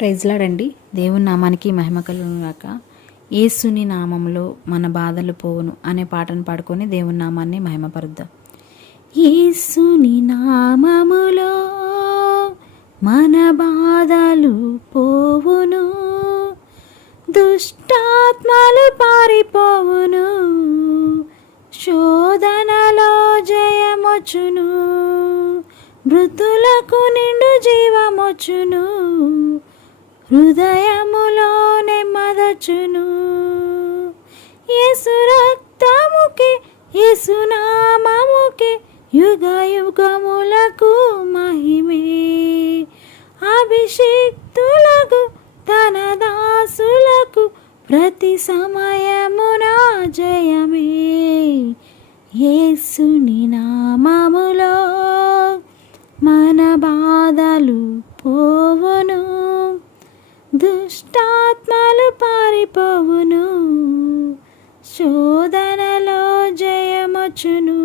Praise lord. దేవుని నామానికి మహిమ కలుగును గాక. యేసుని నామములో మన బాధలు పోవును అనే పాటను పాడుకొని దేవుని నామాన్ని మహిమపరుద్దాం. యేసుని నామములో మన బాధలు పోవును, దుష్టాత్మలు పారిపోవును, శోధనలో జయమొచ్చును, మృతులకు నిండు జీవమొచ్చును, హృదయములో నెమ్మదొచ్చును. యేసు రక్తముకే యేసు నామముకే యుగ యుగములకు మహిమే. అభిషిక్తులకు తన దాసులకు ప్రతి సమయమున జయమే. యేసుని నామములో మన బాధలు పోవును, దుష్టాత్మలు పారిపోవును, శోధనలో జయమొచ్చును,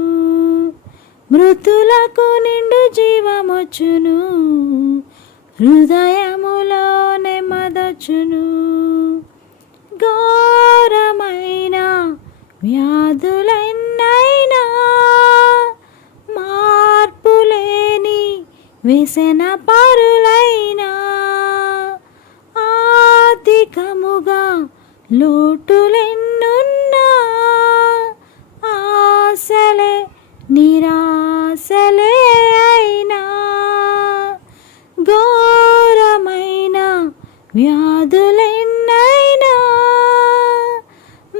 మృతులకు నిండు జీవమొచ్చును, హృదయములో నెమ్మదొచ్చును. ఘోరమైన వ్యాధులెన్నైనా మార్పులేని వ్యసన పరులైనా అధికముగా లోటులెన్నున్నా ఆశలే నిరాశలే అయినా, ఘోరమైన వ్యాధులెన్నైనా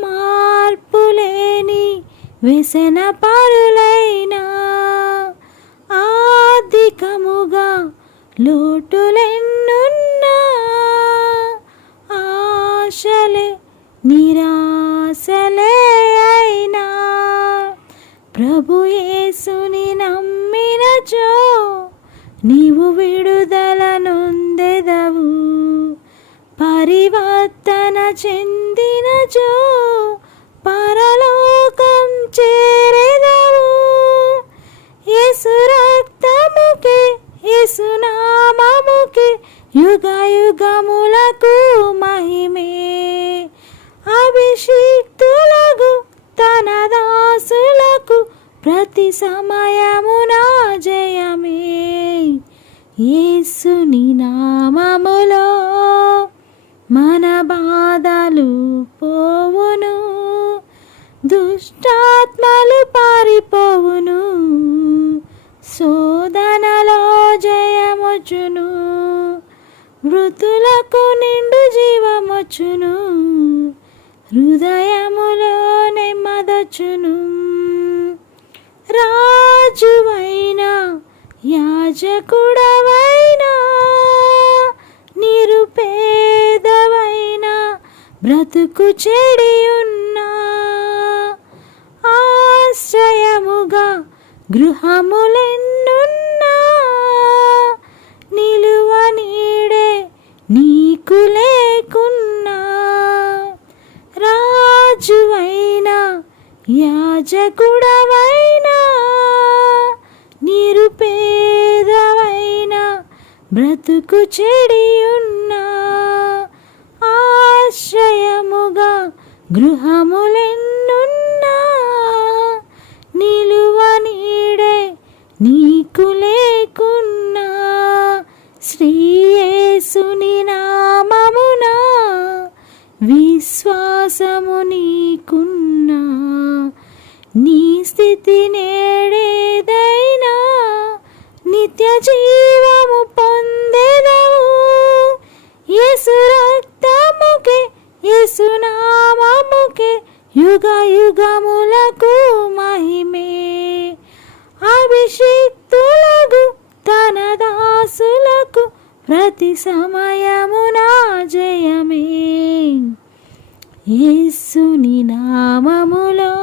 మార్పులేని వ్యసన పరులైనా అధికముగా లోటులెన్నున్నా ఆశలే నిరాశలే అయినా, ప్రభు యేసుని నమ్మినచో నీవు విడుదల నొందెదవు, పరివర్తన చెందినచో పరలోకం చేరెదవు. యేసు రక్తముకే యేసు నామముకే యుగ యుగములకు మహిమే. అభిషిక్తులకు తన దాసులకు ప్రతి సమయమున జయమే. యేసుని నామములో మన బాధలు పోవును, దుష్టాత్మలు పారిపోవును, శోధనలో జయమొచ్చును, మృతులకు నిండు జీవమొచ్చును, హృదయములో నెమ్మదొచ్చును. రాజువైనా యాజకుడవైనా నిరుపేదవైనా బ్రతుకు చెడి ఉన్నా ఆశ్రయముగా గృహములెన్నున్నా నిలువ నీడే నీకు లేకున్నా, రాజువైనా యాజకుడవైనా నిరుపేదవైనా బ్రతుకు చెడి ఉన్నా ఆశ్రయముగా గృహములెన్నున్నా నిలువ నీడే నీకు లేకున్నా, శ్రీ యేసుని నామమున విశ్వాసము నీకున్నా, నీ స్థితి నేడేదైనా నిత్య జీవము పొందెదవు. యేసు రక్తముకే యేసు నామముకే యుగ యుగములకు మహిమే. అభిషిక్తులకు తన దాసులకు ప్రతి సమయమున జయమే. యేసుని నామములో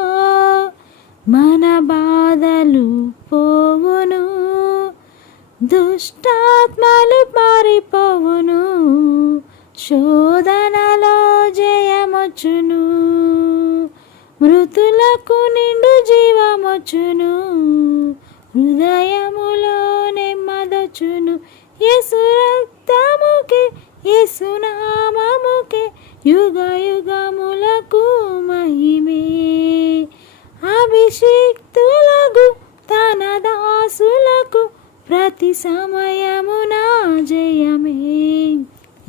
మన బాధలు పోవును, దుష్టాత్మలు పారిపోవును, శోధనలో జయమొచ్చును, మృతులకు నిండు జీవమొచ్చును, హృదయములో నెమ్మదొచ్చును. యేసు రక్తముకే యేసు ప్రతి సమయమున జయమే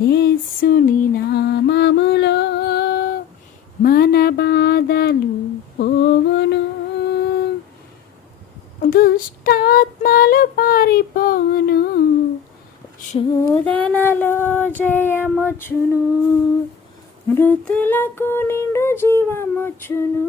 యేసుని నామములో మన బాధలు పోవును, దుష్టాత్మలు పారిపోవును, శోధనలో జయమొచ్చును, మృతులకు నిండు జీవమొచ్చును.